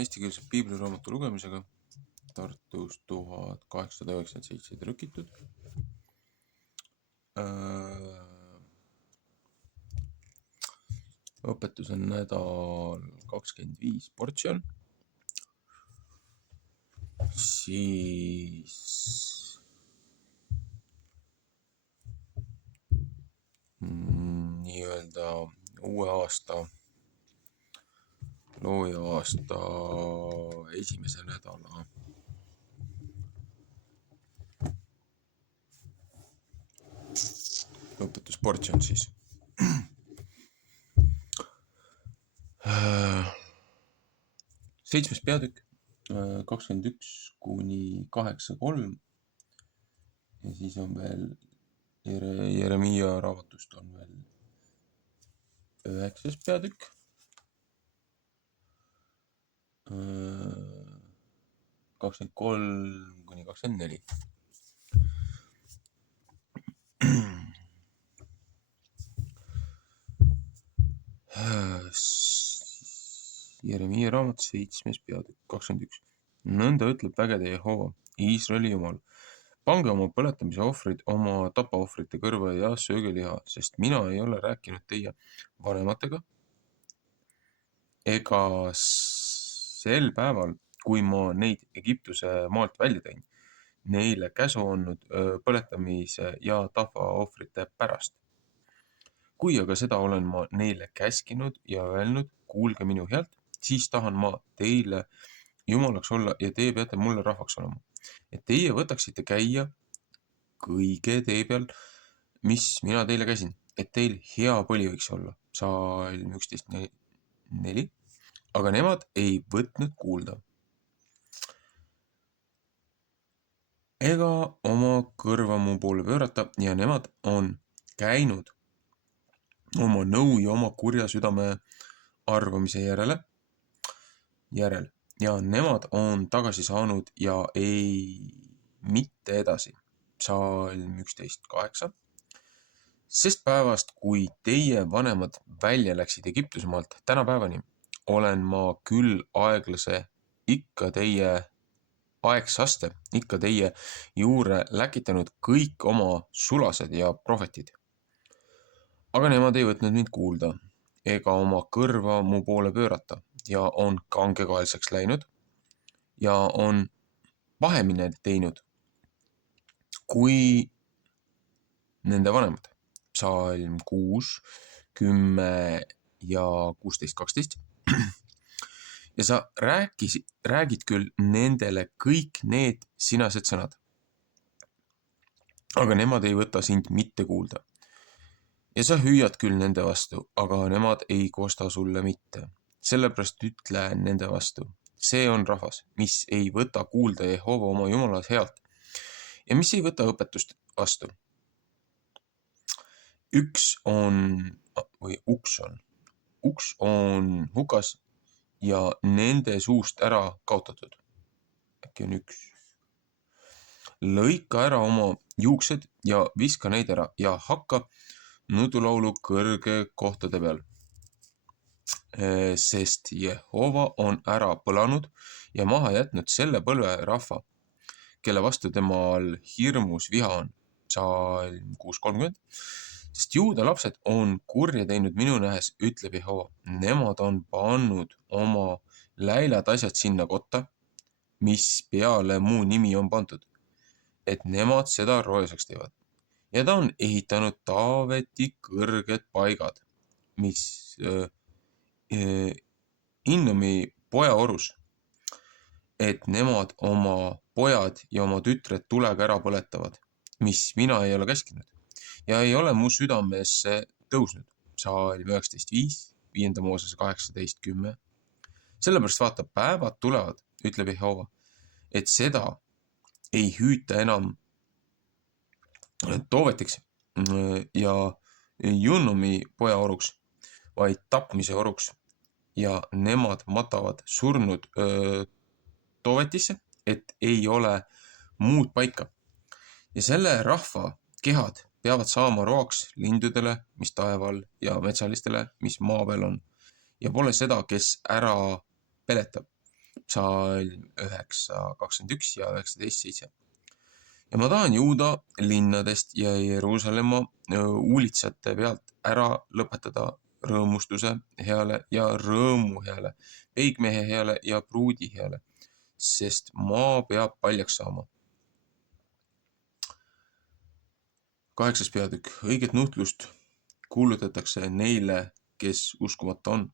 eestikeelse piibliraamatu lugemisega. Tartus 1897 trükitud. Õpetus on nädal 25 portsjon. Siis nii-öelda uue aasta, looja aasta esimese nädala õpetusportsjon siis. 7. peatükk 21-8-3 ja siis on veel Jeremiia raamatust on veel 9. peatükk 23-24. Jeremiia raamat 7. peatükk 21. Nõnda ütleb vägede Jehova, Iisraeli Jumal. Pange oma põletamise ohvrid oma tapaohvrite kõrva ja sööge liha, sest mina ei ole rääkinud teie vanematega ega sel päeval, kui ma neid Egiptuse maalt välja tõin, neile käsu andnud põletamise ja tapaohvrite pärast. Kui aga seda olen ma neile käskinud ja öelnud, kuulge minu healt, siis tahan ma teile jumalaks olla ja teie peate mulle rahvaks olema. Et teie võtaksite käia kõige tee peal, mis mina teile käsin, et teil hea põli võiks olla. Psalm 11.4. Aga nemad ei võtnud kuulda. Ega oma kõrva mu poole pöörata ja nemad on käinud oma nõu ja oma kurja südame arvamise järel ja nemad on tagasi saanud ja ei mitte edasi. Psalm 11.8. Sest päevast, kui teie vanemad välja läksid Egiptuse maalt tänapäevani, olen ma küll aegsaste ikka teie juure läkitanud kõik oma sulased ja prohvetid. Aga nemad ei võtnud mind kuulda ega oma kõrva mu poole pöörata ja on kangekaelseks läinud ja on pahemine teinud kui nende vanemad. Psalm 6, 10 ja 16-12. Ja sa räägid küll nendele kõik need sinased sõnad. Aga nemad ei võta sind mitte kuulda. Ja sa hüüad küll nende vastu, aga nemad ei kosta sulle mitte. Sellepärast ütle nende vastu. See on rahvas, mis ei võta kuulda Jehova oma Jumala healt ja mis ei võta õpetust vastu. Uks on hukas ja nende suust ära kaotatud. Äkki on üks. Lõika ära oma juuksed ja viska neid ära ja hakka nudulaulu kõrge kohtade peal. Sest Jehova on ära põlanud ja maha jätnud selle põlve rahva, kelle vastu temal hirmus viha on. Psalm 6.30. Sest juuda lapsed on kurja teinud minu nähes, ütleb Jehova. Nemad on pannud oma läilad asjad sinna kotta, mis peale mu nimi on pandud, et nemad seda roojaseks teevad. Ja ta on ehitanud Taaveti kõrged paigad, mis Hinnomi poja orus, et nemad oma pojad ja oma tütred tulega ära põletavad, mis mina ei ole käskinud. Ja ei ole mu südamesse tõusnud. Psalm 19.5, 5. Moosese 18.10. Sellepärast vaata, päevad tulevad, ütleb Jehova, et seda ei hüüta enam Toovetiks ja Junnomi poja oruks, vaid tapmise oruks. Ja nemad matavad surnud Toovetisse, et ei ole muud paika. Ja selle rahva kehad peavad saama roaks lindudele, mis taeval ja metsalistele, mis maa peal on. Ja pole seda, kes ära peletab. Psalm 9:21 ja 19:7. Ja ma tahan Juuda linnadest ja Jeruusalemma uulitsate pealt ära lõpetada rõõmustuse heale ja rõõmu heale, peigmehe heale ja pruudi heale, sest maa peab paljaks saama. 8. peatükk. Õiget nuhtlust kuulutatakse neile, kes uskumata on.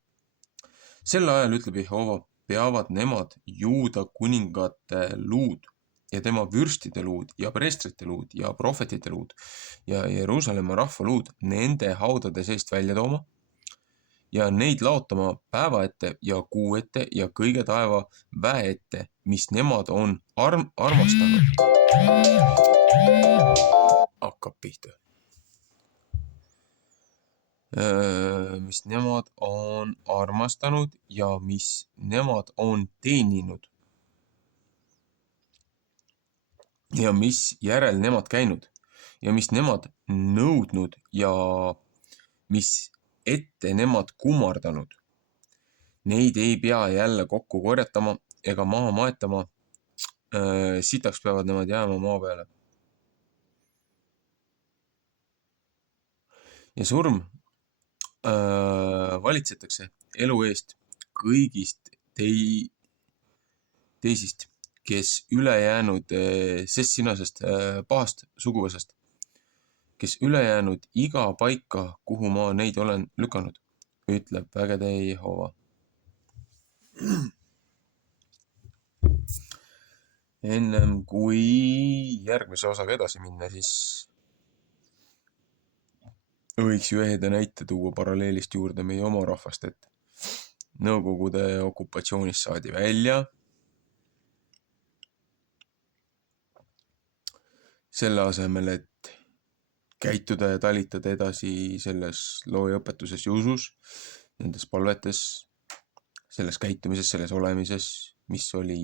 Sel ajal, ütleb Jehova, peavad nemad Juuda kuningate luud ja tema vürstide luud ja preestrite luud ja prohvetite luud ja Jeruusalemma rahva luud nende haudade seest välja tooma ja neid laotama päeva ette ja kuu ette ja kõige taeva väe ette, mis nemad on armastanud. Hakkab pihta. Mis nemad on armastanud ja mis nemad on teeninud ja mis järel nemad käinud ja mis nemad nõudnud ja mis ette nemad kummardanud. Neid ei pea jälle kokku korjatama ega maha maetama. Sitaks peavad nemad jääma maa peale. Ja surm valitsetakse elu eest kõigist teisist, kes ülejäänud sestsinasest pahast suguvõsast, kes ülejäänud iga paika, kuhu ma neid olen lükanud, ütleb vägede Jehova. Ennem kui järgmise osaga edasi minna, siis võiks ju eheda näite tuua paralleelist juurde meie oma rahvast, et Nõukogude okupatsioonist saadi välja. Selle asemel, et käituda ja talitada edasi selles loojaõpetuses ja usus, nendes palvetes, selles käitumises, selles olemises, mis oli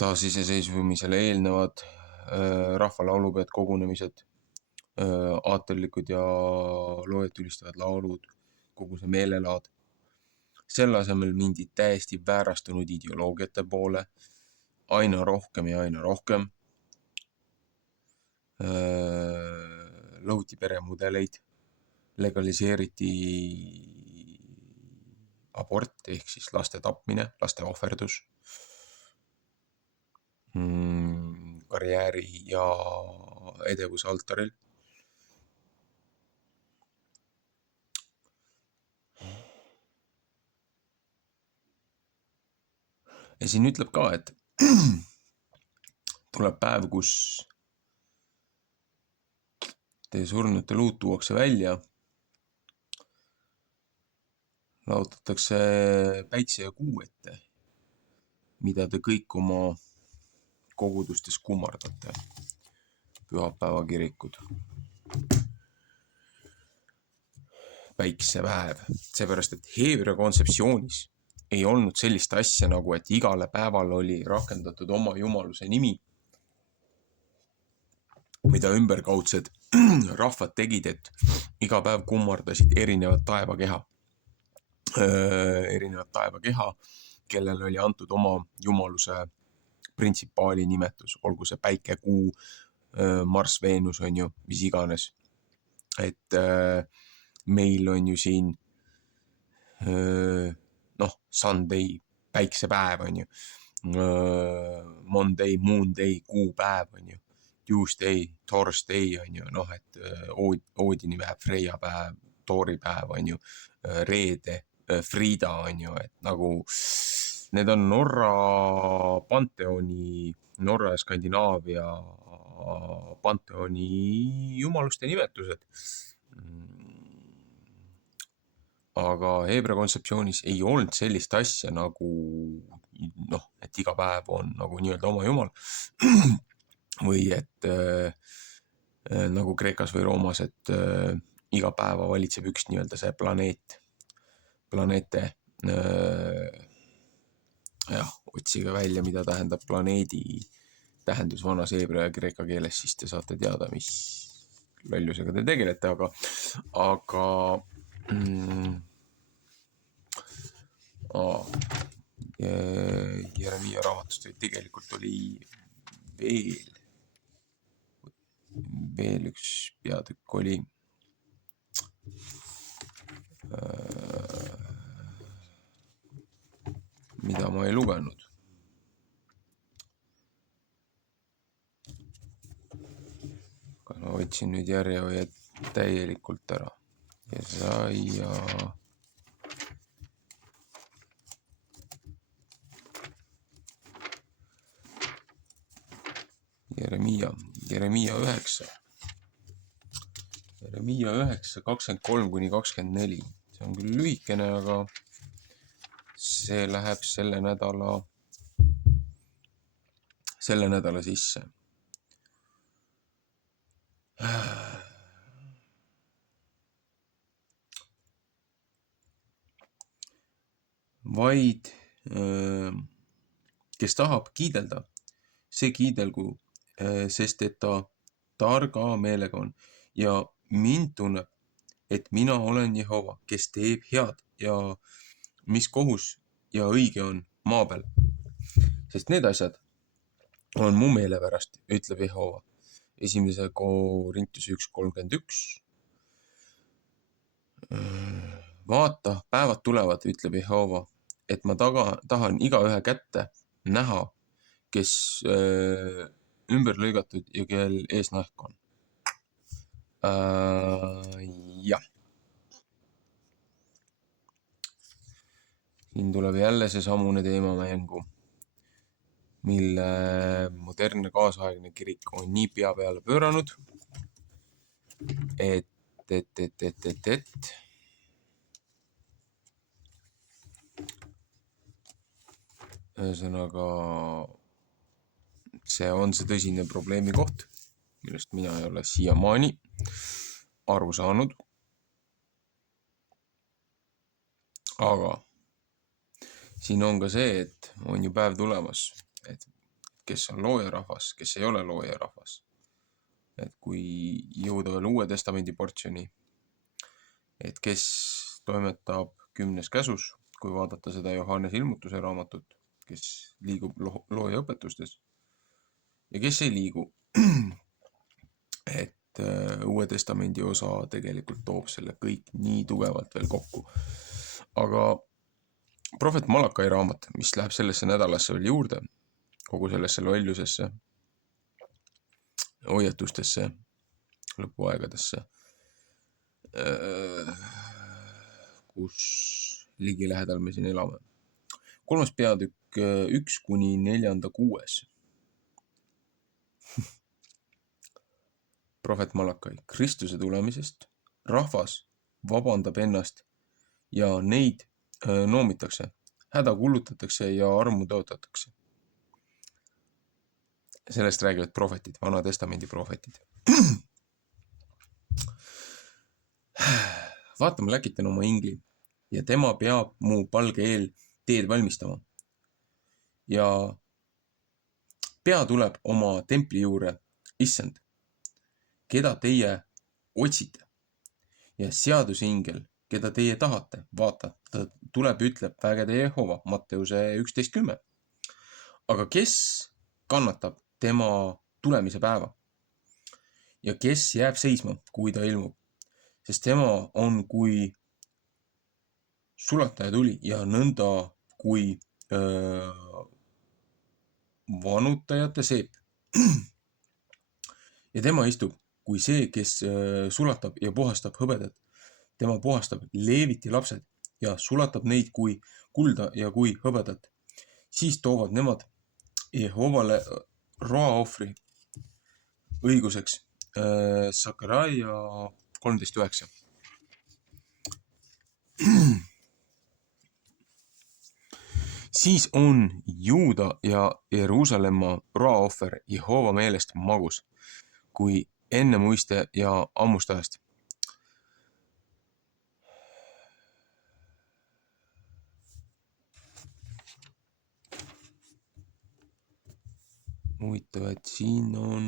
taasiseseisvumisele eelnevad rahvalaulupead, kogunemised, aatellikud ja loojad tulistavad laulud, kogu see meelelaad. Selle asemel mindi täiesti väärastunud ideoloogiate poole, aina rohkem ja aina rohkem. Lõhuti peremudeleid, legaliseeriti abort ehk siis laste tapmine, laste ohverdus, karjääri ja edevuse altaril. Ja siin ütleb ka, et tuleb päev, kus teie surnute luud tuuakse välja, laotatakse päikse ja kuu ette, mida te kõik oma kogudustes kummardate, pühapäeva kirikud. Päiksepäev, seepärast, et Heebrea kontseptsioonis ei olnud sellist asja nagu, et igale päeval oli rakendatud oma jumaluse nimi, mida ümberkaudsed rahvad tegid, et iga päev kummardasid erinevat taevakeha, kellel oli antud oma jumaluse printsipaali nimetus, olgu see päike, kuu, Marss, Veenus, on ju, mis iganes. Et meil on ju siin Sunday, päiksepäev, on ju, Monday, Moonday, kuupäev, on ju, Tuesday, Thursday, on ju, et Oodini päev, Freia päev, Toori päev, on ju, reede, Frida, on ju, et nagu need on Norra panteoni, Norra ja Skandinaavia panteoni jumaluste nimetused. Aga Heebrea kontseptsioonis ei olnud sellist asja nagu, et iga päev on nagu nii-öelda oma jumal või et nagu Kreekas või Roomas, et iga päeva valitseb üks nii-öelda see planeete. Otsige välja, mida tähendab planeedi tähendus vanas heebrea ja kreeka keeles, siis te saate teada, mis lollusega te tegelete, Jeremiia raamatust tegelikult oli veel üks peatükk oli mida ma ei lugenud. Kas ma võtsin nüüd järje või täielikult ära? Jesaja. Jeremiia 9. Jeremiia 9, 23-24. See on küll lühikene, aga see läheb selle nädala sisse. Vaid kes tahab kiidelda, see kiidelgu, sest et ta targa meelega on ja mind tunneb, et mina olen Jehova, kes teeb head ja mis kohus ja õige on maa peal. Sest need asjad on mu meele pärast, ütleb Jehova. 1. Korintuse 1:31. Vaata, päevad tulevad, ütleb Jehova, et ma tahan igaühe kätte näha, kes ümber lõigatud ja kel eesnahk on. Jah. Siin tuleb jälle see samune teema mängu, mille modernne kaasaegne kirik on nii pea peale pööranud, et ühesõnaga see on see tõsine probleemi koht, millest mina ei ole siiamaani aru saanud. Aga siin on ka see, et on ju päev tulemas, et kes on loojarahvas, kes ei ole loojarahvas. Et kui jõuda veel Uue Testamendi portsjoni, et kes toimetab 10. käsus, kui vaadata seda Johannese ilmutuse raamatut, kes liigub looja õpetustes ja kes ei liigu. Et Uue Testamendi osa tegelikult toob selle kõik nii tugevalt veel kokku. Aga prohvet Malakai raamat, mis läheb sellesse nädalasse veel juurde, kogu sellesse lollusesse, hoiatustesse, lõpuaegadesse, kus ligilähedal me siin elame. 3. peatükk 1-4-6. Prohvet Malakai. Kristuse tulemisest rahvas vabandab ennast ja neid noomitakse, häda kuulutatakse ja armu tõotatakse. Sellest räägivad prohvetid, Vana Testamendi prohvetid. Vaata, ma läkitan oma ingli ja tema peab mu palge eel teed valmistama. Ja pea tuleb oma templi juurde, issand, keda teie otsite. Ja seaduse ingel, keda teie tahate, vaata, ta tuleb, ütleb vägede Jehova, Matteuse 11:10. Aga kes kannatab tema tulemise päeva? Ja kes jääb seisma, kui ta ilmub? Sest tema on kui sulataja tuli ja nõnda kui vanutajate seep. Ja tema istub kui see, kes sulatab ja puhastab hõbedat. Tema puhastab Leeviti lapsed ja sulatab neid kui kulda ja kui hõbedat. Siis toovad nemad Jehovale roaohvri õiguseks. Sakaraia 13:9. Siis on Juuda ja Jeruusalemma roaohver Jehova meelest magus, kui ennemuiste ja ammustajast. Huvitav, et siin on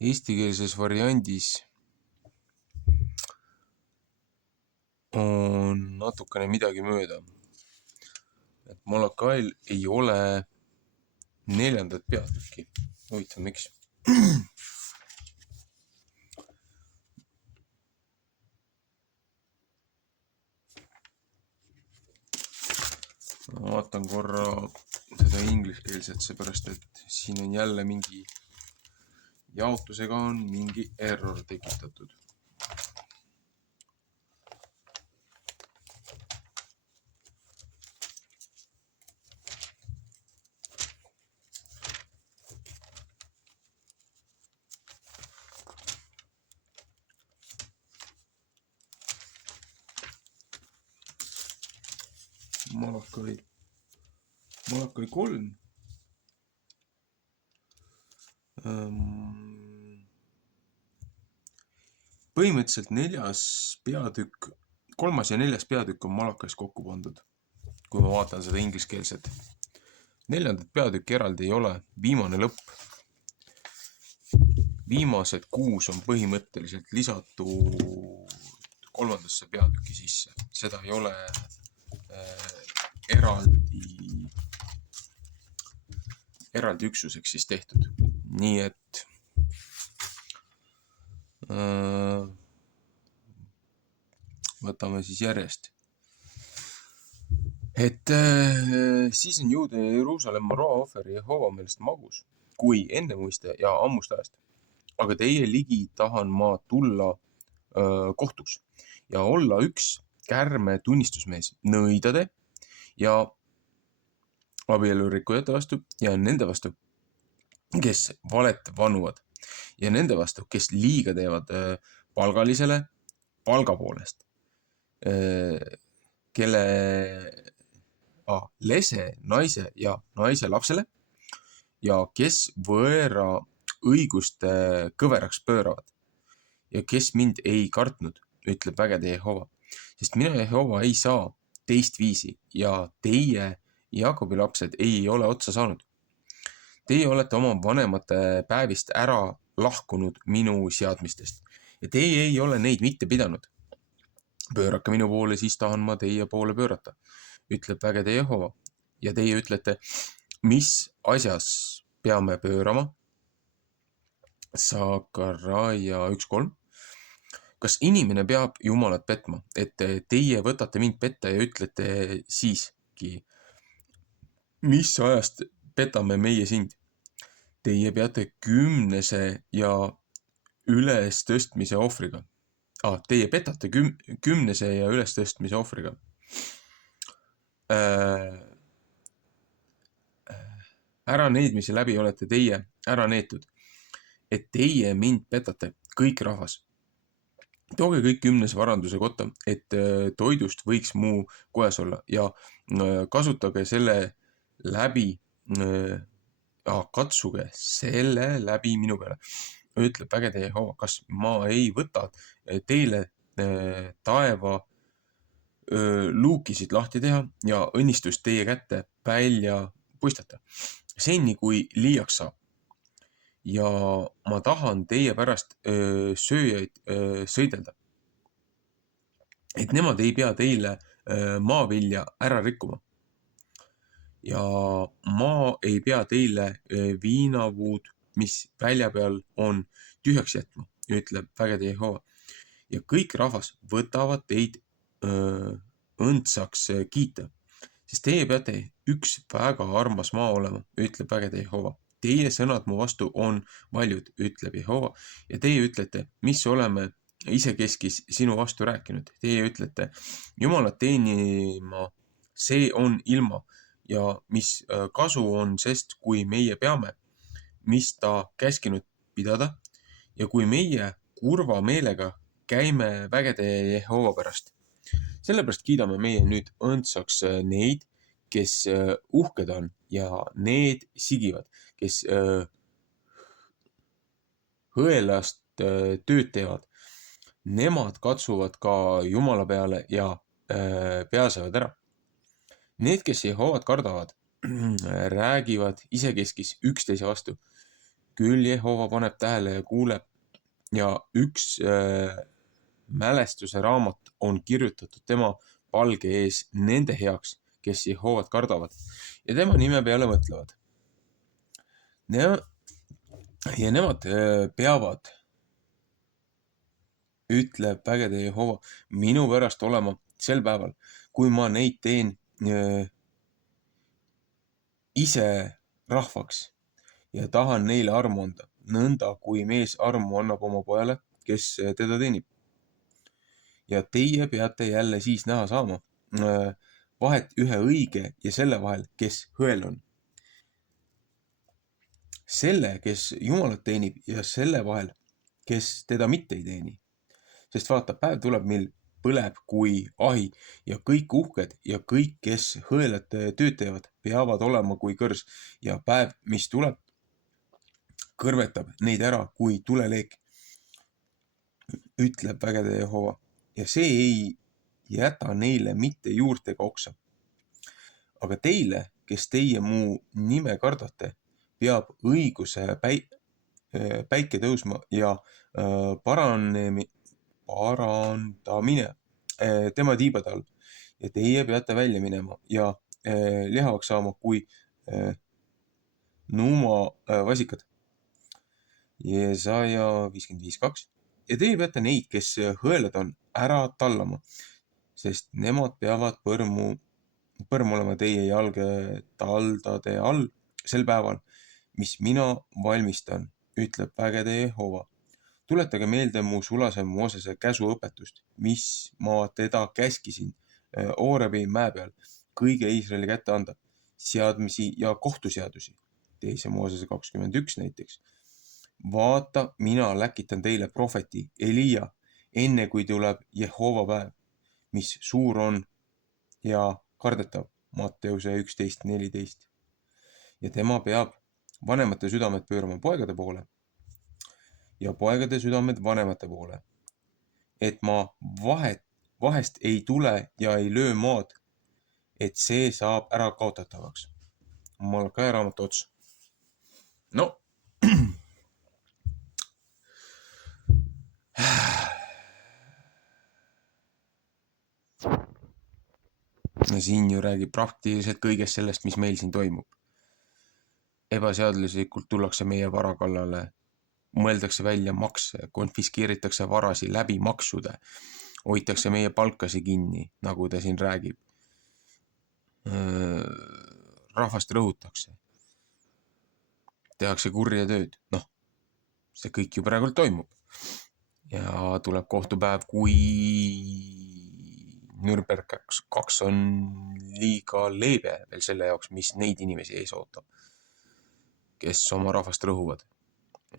eestikeelses variandis on natukene midagi mööda. Et Molokail ei ole 4. peatükki. Huvitav, miks? Ma vaatan korra seda ingliskeelset, seepärast, et siin on jälle mingi jaotusega on mingi error tekitatud. Molokai 3. Põhimõtteliselt 4. peatükk, 3. ja 4. peatükk on Molokais kokku pandud, kui ma vaatan seda ingliskeelset. 4. peatükki eraldi ei ole, viimane lõpp. Viimased 6 on põhimõtteliselt lisatud 3. peatükki sisse. Seda ei ole eraldi üksuseks siis tehtud. Nii et võtame siis järjest. Et siis on Juude ja Jeruusalemma roaohveri Jehova meelest magus, kui ennemuiste ja ammust ajast. Aga teie ligi tahan ma tulla kohtuks ja olla üks kärme tunnistusmees nõidade ja abielurikkujate vastu ja nende vastu, kes valet vanuvad ja nende vastu, kes liiga teevad palgalisele palga poolest, kelle lese naise ja naise lapsele ja kes võõra õiguste kõveraks pööravad ja kes mind ei kartnud, ütleb vägede Jehova. Sest mina Jehova ei saa teist viisi ja teie Jaakobi lapsed ei ole otsa saanud. Teie olete oma vanemate päevist ära lahkunud minu seadmistest ja teie ei ole neid mitte pidanud. Pöörake minu poole, siis tahan ma teie poole pöörata, ütleb vägede Jehova. Ja teie ütlete, mis asjas peame pöörama? Sakaraia 1.3. Kas inimene peab Jumalat petma, et teie võtate mind petta ja ütlete siiski, mis ajast petame meie sind? Teie peate 10. ja ülestõstmise ohvriga. Teie petate 10. ja ülestõstmise ohvriga. Äraneedmise läbi olete teie ära neetud, et teie mind petate, kõik rahvas. Tooge kõik 10. varanduse kotta, et toidust võiks mu kojas olla ja kasutage selle läbi, katsuge selle läbi minu peale, ütleb vägede Jehova. Kas ma ei võta teile taeva luukisid lahti teha ja õnnistust teie kätte välja puistata, seni kui liiaks saab. Ja ma tahan teie pärast sööjaid sõidelda, et nemad ei pea teile maavilja ära rikkuma. Ja maa ei pea teile viinapuud, mis välja peal on, tühjaks jätma, ütleb vägede Jehova. Ja kõik rahvas võtavad teid õndsaks kiita, sest teie peate üks väga armas maa olema, ütleb vägede Jehova. Teie sõnad mu vastu on valjud, ütleb Jehova, ja teie ütlete, mis oleme isekeskis sinu vastu rääkinud. Teie ütlete, Jumalat teenima, see on ilma ja mis kasu on, sest kui meie peame, mis ta käskinud pidada ja kui meie kurva meelega käime vägede Jehova pärast. Sellepärast kiidame meie nüüd õndsaks neid, kes uhked on ja need sigivad, kes hõelast tööd teevad. Nemad katsuvad ka Jumala peale ja pääsevad ära. Need, kes Jehovat kardavad, räägivad isekeskis üksteise vastu. Küll Jehova paneb tähele ja kuuleb ja üks mälestuse raamat on kirjutatud tema palge ees nende heaks, kes Jehoovat kardavad ja tema nime peale mõtlevad. Ja nemad peavad, ütleb vägede Jehova, minu pärast olema sel päeval, kui ma neid teen ise rahvaks ja tahan neile armu anda, nõnda kui mees armu annab oma pojale, kes teda teenib. Ja teie peate jälle siis näha saama vahet ühe õige ja selle vahel, kes hõel on. Selle, kes Jumalat teenib ja selle vahel, kes teda mitte ei teeni. Sest vaata, päev tuleb, mil põleb kui ahi ja kõik uhked ja kõik, kes hõelat tööd teevad, peavad olema kui kõrs ja päev, mis tuleb, kõrvetab neid ära kui tuleleek, ütleb vägede Jehova. Ja see ei jäta neile mitte juurt ega oksa. Aga teile, kes teie mu nime kardate, peab õiguse päike tõusma ja parandamine tema tiibade all. Ja teie peate välja minema ja lihavaks saama kui nuumavasikad. Jesaja 55:2. Ja teie peate neid, kes hõelad on, ära tallama, sest nemad peavad põrm olema teie jalgetaldade all sel päeval, mis mina valmistan, ütleb vägede Jehova. Tuletage meelde mu sulase Moosese käsuõpetust, mis ma teda käskisin Oorebi mäe peal kõige Iisraeli kätte anda, seadmisi ja kohtuseadusi. 2. Moosese 21 näiteks. Vaata, mina läkitan teile prohveti Elia, enne kui tuleb Jehova päev, mis suur on ja kardetav, Matteuse 11:14. Ja tema peab vanemate südamed pöörama poegade poole ja poegade südamed vanemate poole, et ma vahest ei tule ja ei löö maad, et see saab ära kaotatavaks. Malakaja raamatu ots. No, siin ju räägib praktiliselt kõigest sellest, mis meil siin toimub. Ebaseaduslikult tullakse meie vara kallale, mõeldakse välja makse, konfiskeeritakse varasi läbi maksude, hoitakse meie palkasi kinni, nagu ta siin räägib. Rahvast rõhutakse, tehakse kurja tööd. Noh, see kõik ju praegu toimub. Ja tuleb kohtupäev, kui Nürnberg 2 on liiga leebe veel selle jaoks, mis neid inimesi ees ootab, kes oma rahvast rõhuvad.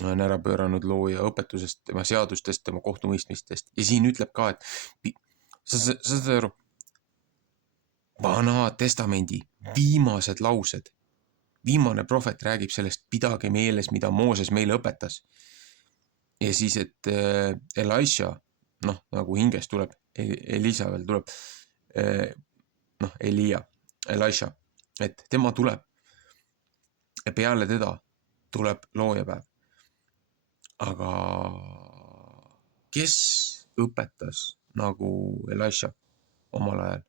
On ära pööranud looja õpetusest, tema seadustest, tema kohtumõistmistest. Ja siin ütleb ka, et sa saad aru, Vana Testamendi viimased laused, viimane prohvet räägib sellest, pidage meeles, mida Mooses meile õpetas. Ja siis, et Elisha, nagu hingest tuleb, Elisa veel tuleb, Elisha, et tema tuleb ja peale teda tuleb loojapäev. Aga kes õpetas nagu Elisha omal ajal?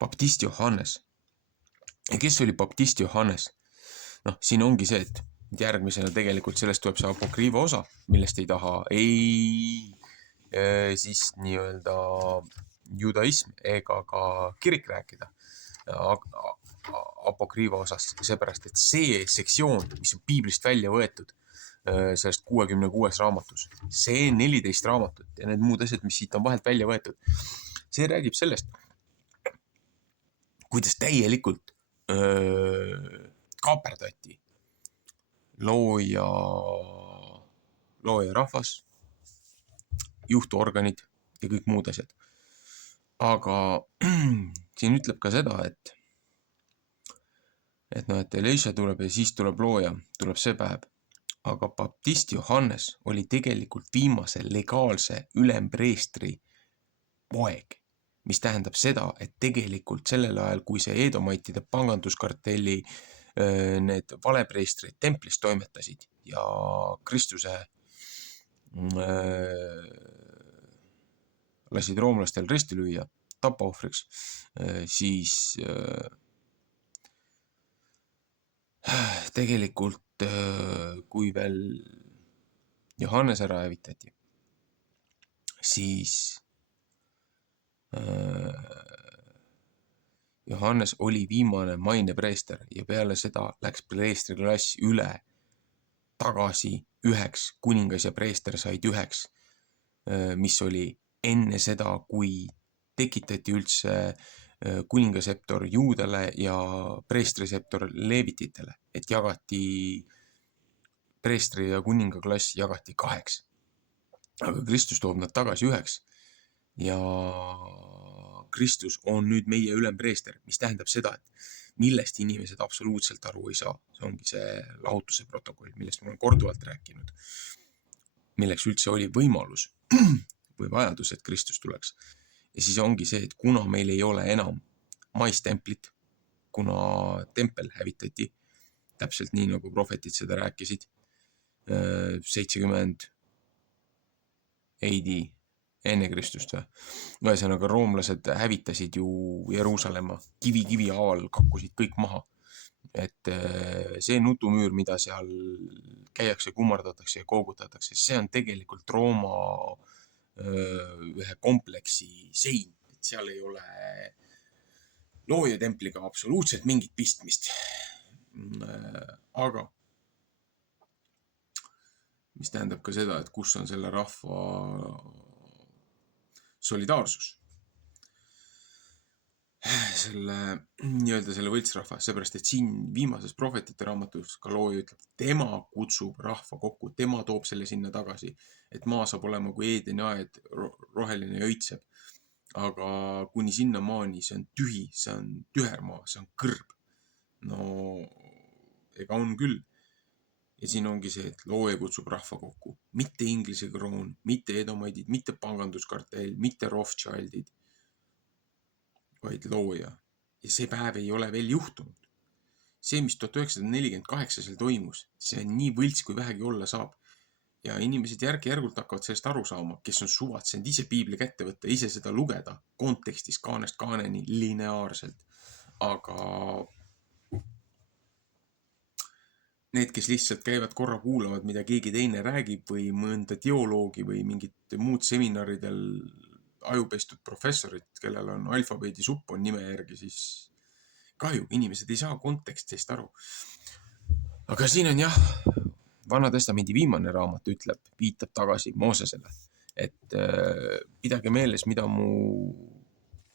Baptist Johannes. Ja kes oli Baptist Johannes? Siin ongi see, et järgmisena tegelikult sellest tuleb see apokriiva osa, millest ei taha siis nii-öelda judaism ega ka kirik rääkida apokriiva osast, seepärast, et see sektsioon, mis on piiblist välja võetud, sellest 66 raamatus, see 14 raamatut ja need muud asjad, mis siit on vahelt välja võetud, see räägib sellest, kuidas täielikult kaaperdati looja rahvas, juhtorganid ja kõik muud asjad. Aga siin ütleb ka seda, et Elisha tuleb ja siis tuleb looja, tuleb see päev. Aga Baptist Johannes oli tegelikult viimase legaalse ülempreestri poeg, mis tähendab seda, et tegelikult sellel ajal, kui see eedomaitide panganduskartelli need valepreestrid templis toimetasid ja Kristuse lasid roomlastel risti lüüa tapaohvriks, siis tegelikult kui veel Johannes ära hävitati, siis Johannes oli viimane maine preester ja peale seda läks preestri klass üle tagasi üheks, kuningas ja preester said üheks, mis oli enne seda, kui tekitati üldse kuningaseptor juudele ja preestriseptor leevititele, et jagati preestri ja kuninga klass jagati kaheks. Aga Kristus toob nad tagasi üheks ja Kristus on nüüd meie ülempreester, mis tähendab seda, et millest inimesed absoluutselt aru ei saa. See ongi see lahutuse protokoll, millest ma olen korduvalt rääkinud, milleks üldse oli võimalus või vajadus, et Kristus tuleks. Ja siis ongi see, et kuna meil ei ole enam maistemplit, kuna tempel hävitati, täpselt nii nagu prohvetid seda rääkisid, 70 AD enne Kristust või. Ühesõnaga roomlased hävitasid ju Jeruusalemma, kivi haaval kakkusid kõik maha. Et see nutumüür, mida seal käiakse, kummardatakse ja koogutatakse, see on tegelikult Rooma ühe kompleksi sein, et seal ei ole looja templiga absoluutselt mingit pistmist. Aga mis tähendab ka seda, et kus on selle rahva solidaarsus. Selle võltsrahva, seepärast, et siin viimases prohvetite raamatus ka looja ütleb, tema kutsub rahva kokku, tema toob selle sinna tagasi, et maa saab olema kui Eedeni aed, roheline ja õitseb. Aga kuni sinna maani see on tühi, see on tühermaa, see on kõrb. No ega on küll. Ja siin ongi see, et looja kutsub rahva kokku. Mitte Inglise kroon, mitte edomaidid, mitte panganduskartell, mitte Rothschildid, vaid looja. Ja see päev ei ole veel juhtunud. See, mis 1948 seal toimus, see on nii võlts, kui vähegi olla saab. Ja inimesed järk-järgult hakkavad sellest aru saama, kes on suvatsenud ise piibli kätte võtta, ise seda lugeda kontekstis kaanest kaaneni lineaarselt. Aga need, kes lihtsalt käivad korra kuulavad, mida keegi teine räägib või mõnda teoloogi või mingit muud seminaridel ajupestud professorit, kellel on alfabeedi supp on nime järgi, siis kahju, inimesed ei saa kontekstist aru. Aga siin on jah, Vana Testamendi viimane raamat ütleb, viitab tagasi Moosesele, et pidage meeles, mida mu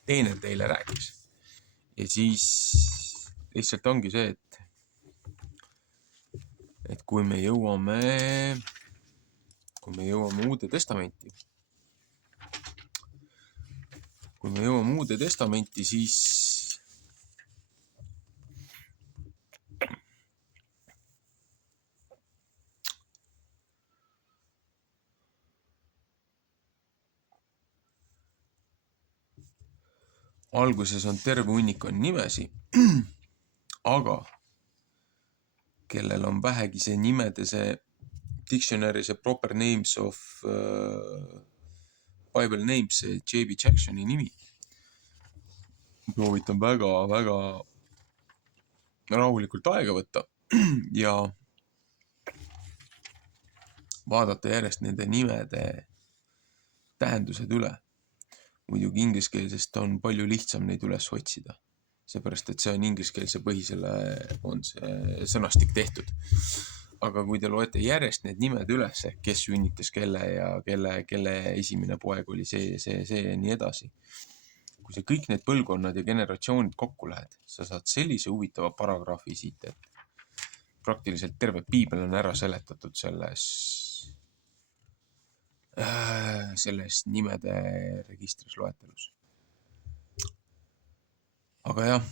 teener teile rääkis. Ja siis lihtsalt ongi see, et kui me jõuame Uude Testamenti, siis alguses on terve hunnik on nimesi, aga kellel on vähegi see nimede, see dictionary, see proper names of Bible names, see J.B. Jacksoni nimi. Proovitan väga rahulikult aega võtta ja vaadata järjest nende nimede tähendused üle. Muidugi ingliskeelsest on palju lihtsam neid üles otsida, seepärast, et see on ingliskeelse põhisele on see sõnastik tehtud. Aga kui te loete järjest need nimed üles, kes sünnitas kelle ja kelle esimene poeg oli see ja nii edasi. Kui see kõik need põlvkonnad ja generatsioonid kokku lähed, sa saad sellise huvitava paragrahvi siit, et praktiliselt terve piibel on ära seletatud selles nimede registris loetelus. Aga jah.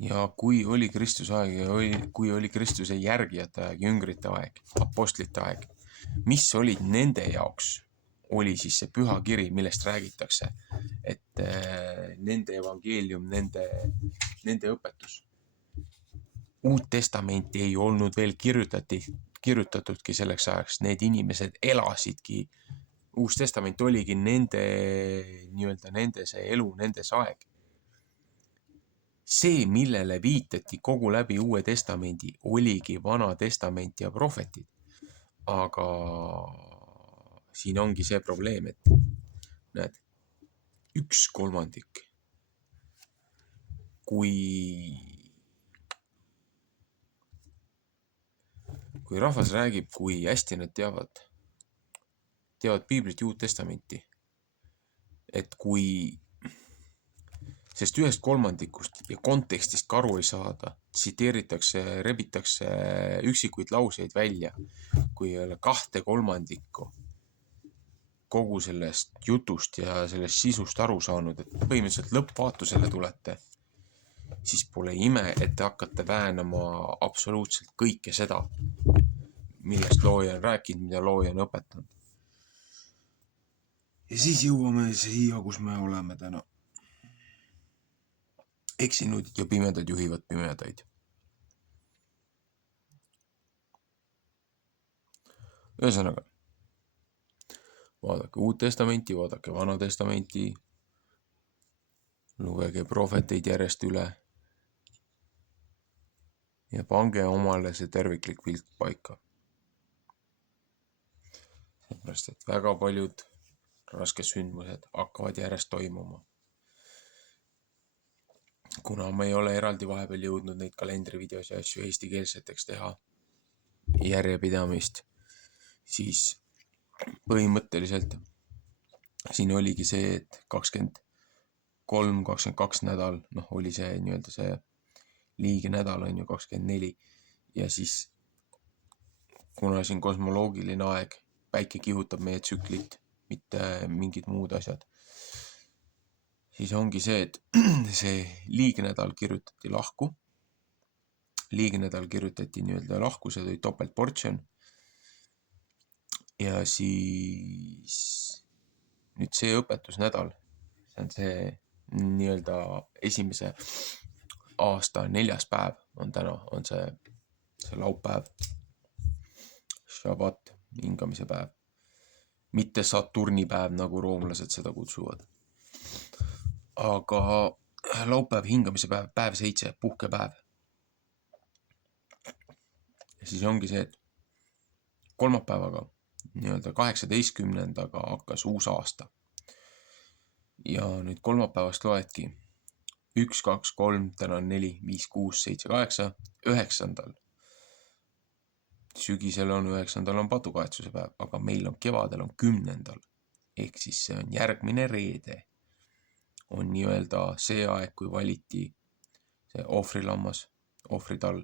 Ja kui oli Kristuse aeg ja kui oli Kristuse järgijate aeg, jüngrite aeg, apostlite aeg, mis olid nende jaoks, oli siis see püha kiri, millest räägitakse, et nende evangeelium, nende õpetus. Uut testamenti ei olnud veel kirjutatudki selleks ajaks, need inimesed elasidki, Uus Testament oligi nende, nii-öelda nende see elu, nende see aeg. See, millele viitati kogu läbi Uue Testamendi, oligi Vana Testament ja prohvetid. Aga siin ongi see probleem, et näed, 1/3, kui rahvas räägib, kui hästi nad teavad piiblit ja Uut Testamenti, et kui sest 1/3 ja kontekstist ka aru ei saada, tsiteeritakse, rebitakse üksikuid lauseid välja, kui ei ole 2/3 kogu sellest jutust ja sellest sisust aru saanud, et põhimõtteliselt lõppvaatusele tulete, siis pole ime, et te hakkate väänama absoluutselt kõike seda, millest looja on rääkinud, mida looja on õpetanud. Ja siis jõuame siia, kus me oleme täna. Eksinud ja pimedad juhivad pimedaid. Ühesõnaga, vaadake Uut Testamenti, vaadake Vana Testamenti, lugege prohveteid järjest üle ja pange omale see terviklik pilt paika. Seepärast, et väga paljud rasked sündmused hakkavad järjest toimuma. Kuna ma ei ole eraldi vahepeal jõudnud neid kalendrivideos ja asju eestikeelseteks teha, järjepidamist, siis põhimõtteliselt siin oligi see, et 23-22 nädal, oli see nii-öelda see liigenädal on ju 24 ja siis kuna siin kosmoloogiline aeg, päike kihutab meie tsüklit, mitte mingid muud asjad, siis ongi see, et see liigenädal kirjutati lahku. Liigenädal kirjutati nii-öelda lahku, see oli topeltportsjon. Ja siis nüüd see õpetusnädal, see on see nii-öelda esimese aasta 4. päev on täna, on see laupäev, Shabbat, hingamise päev, mitte Saturni päev, nagu roomlased seda kutsuvad. Aga laupäev, hingamise päev, päev 7, puhkepäev. Ja siis ongi see, et kolmapäevaga, nii-öelda 18. hakkas uus aasta. Ja nüüd kolmapäevast loedki 1, 2, 3, täna on 4, 5, 6, 7, 8, 9. Sügisel on 9. on patukaetsuse päev, aga meil on kevadel on 10. Ehk siis see on järgmine reede. On nii-öelda see aeg, kui valiti see ohvrilammas, ohvritall,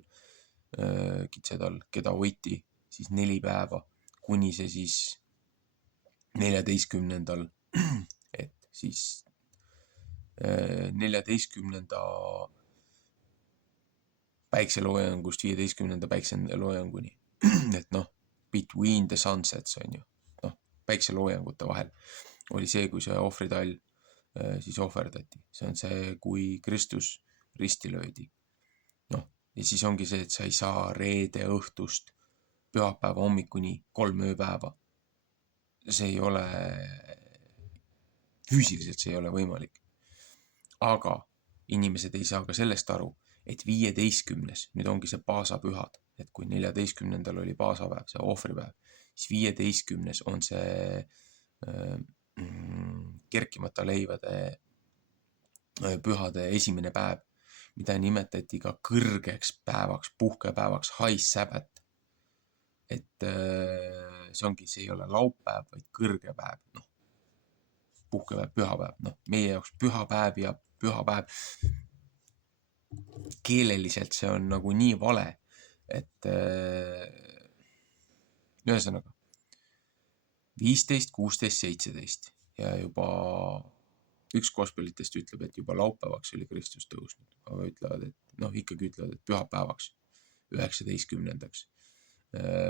kitsetall, keda hoiti siis 4 päeva, kuni see siis 14. et siis 14. päikseloojangust 15. päikseloojanguni. Et between the sunsets on ju, päikseloojangute vahel oli see, kui see ohvritall siis ohverdati. See on see, kui Kristus risti löödi. Ja siis ongi see, et sa ei saa reede õhtust pühapäeva hommikuni 3 ööpäeva. See ei ole, füüsiliselt see ei ole võimalik. Aga inimesed ei saa ka sellest aru, et 15. nüüd ongi see paasapühad, et kui 14. oli paasapäev, see ohvripäev, siis 15. on see kerkimata leivade pühade esimene päev, mida nimetati ka kõrgeks päevaks, puhkepäevaks, high sabbath. Et see ongi, see ei ole laupäev, vaid kõrge päev, puhkepäev, pühapäev, meie jaoks pühapäev ja pühapäev. Keeleliselt see on nagu nii vale, et ühesõnaga 15, 16, 17 ja juba üks gospelitest ütleb, et juba laupäevaks oli Kristus tõusnud, aga ütlevad, et ikkagi ütlevad, et pühapäevaks 19.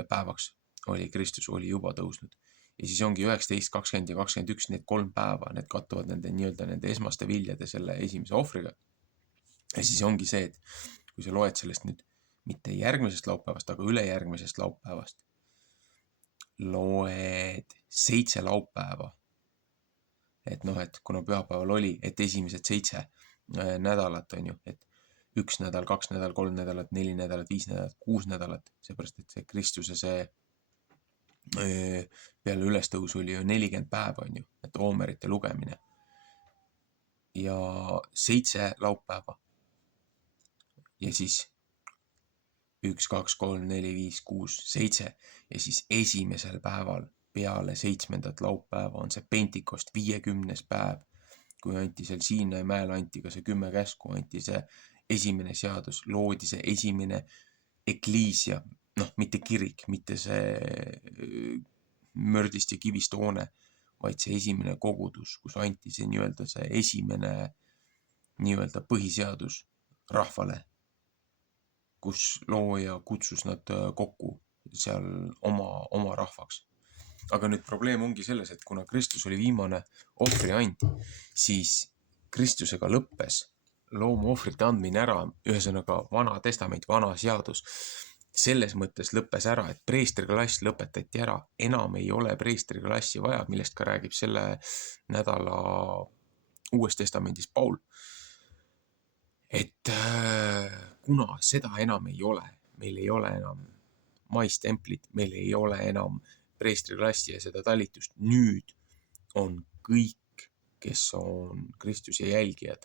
päevaks oli Kristus oli juba tõusnud. Ja siis ongi 19, 20 ja 21, need 3 päeva, need kattuvad nende nii-öelda nende esmaste viljade selle esimese ohvriga. Ja siis ongi see, et kui sa loed sellest nüüd, mitte järgmisest laupäevast, aga ülejärgmisest laupäevast loed 7 laupäeva. Et noh, et kuna pühapäeval oli, et esimesed 7 nädalat on ju, et 1 nädal, 2 nädal, 3 nädalat, 4 nädalat, 5 nädalat, 6 nädalat, seepärast et see Kristuse see peale ülestõusu oli ju 40 päeva on ju, et oomerite lugemine. Ja 7 laupäeva. Ja siis 1, 2, 3, 4, 5, 6, 7 ja siis esimesel päeval peale 7. laupäeva on see Pentikost 50. päev, kui anti seal Siinai mäel, anti ka see 10 käsku, anti see esimene seadus, loodi see esimene ekliisia, noh, mitte kirik, mitte see mördist ja kivist hoone, vaid see esimene kogudus, kus anti see nii-öelda see esimene nii-öelda põhiseadus rahvale, kus looja kutsus nad kokku seal oma rahvaks. Aga nüüd probleem ongi selles, et kuna Kristus oli viimane ohvriand, siis Kristusega lõppes loomaohvrite andmine ära, ühesõnaga Vana Testament, vana seadus, selles mõttes lõppes ära, et preestriklass lõpetati ära, enam ei ole preestriklassi vaja, millest ka räägib selle nädala Uues Testamendis Paul. Et kuna seda enam ei ole, meil ei ole enam maistemplit, meil ei ole enam preestriklassi ja seda talitust, nüüd on kõik, kes on Kristuse jälgijad,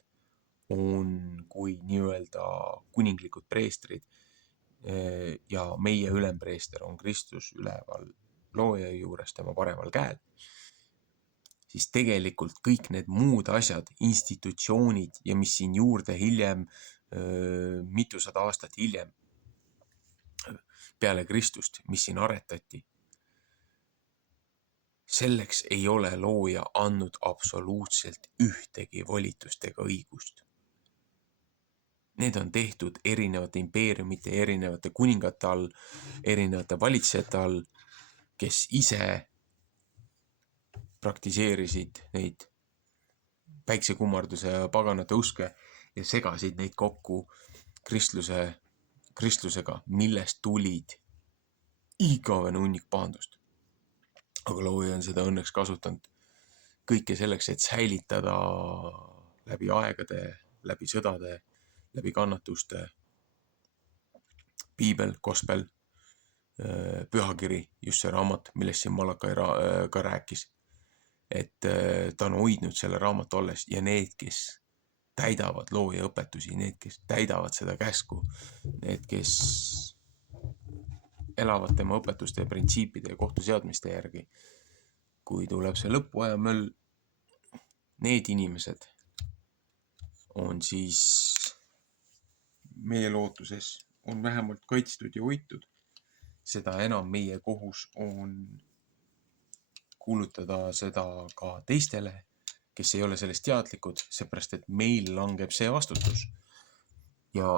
on kui nii-öelda kuninglikud preestrid ja meie ülempreester on Kristus üleval looja juures tema paremal käel, siis tegelikult kõik need muud asjad, institutsioonid ja mis siin juurde hiljem, mitusada aastat hiljem peale Kristust, mis siin aretati, selleks ei ole looja andnud absoluutselt ühtegi volitust ega õigust. Need on tehtud erinevate impeeriumite, erinevate kuningate all, erinevate valitsejate all, kes ise praktiseerisid neid päiksekummarduse ja paganate uske ja segasid neid kokku kristlusega, millest tulid igavene hunnik pahandust. Aga looja on seda õnneks kasutanud kõike selleks, et säilitada läbi aegade, läbi sõdade, läbi kannatuste piibel, gospel, pühakiri, just see raamat, millest siin Malakai ka rääkis. Et ta on hoidnud selle raamatu alles ja need, kes täidavad looja õpetusi, need, kes täidavad seda käsku, need, kes elavad tema õpetuste ja printsiipide ja kohtuseadmiste järgi, kui tuleb see lõpuaja möll, need inimesed on siis meie lootuses, on vähemalt kaitstud ja hoitud. Seda enam meie kohus on kuulutada seda ka teistele, kes ei ole sellest teadlikud, seepärast et meil langeb see vastutus. Ja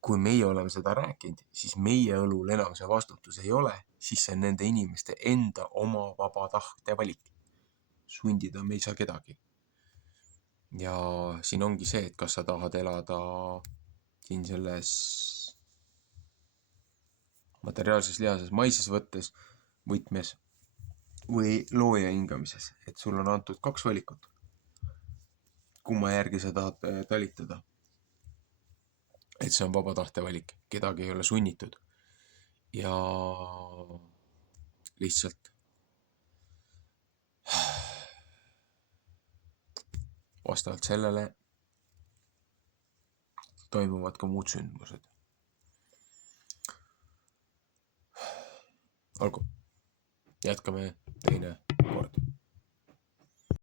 kui meie oleme seda rääkinud, siis meie õlul enam see vastutus ei ole, siis see on nende inimeste enda oma vaba tahte valik. Sundida me ei saa kedagi. Ja siin ongi see, et kas sa tahad elada siin selles materiaalses, lihases, maises võtmes või looja hingamises, et sul on antud 2 valikut. Kumma järgi sa tahad talitada. Et see on vaba tahte valik, kedagi ei ole sunnitud. Ja lihtsalt vastavalt sellele toimuvad ka muud sündmused. Olgu, jätkame teine kord.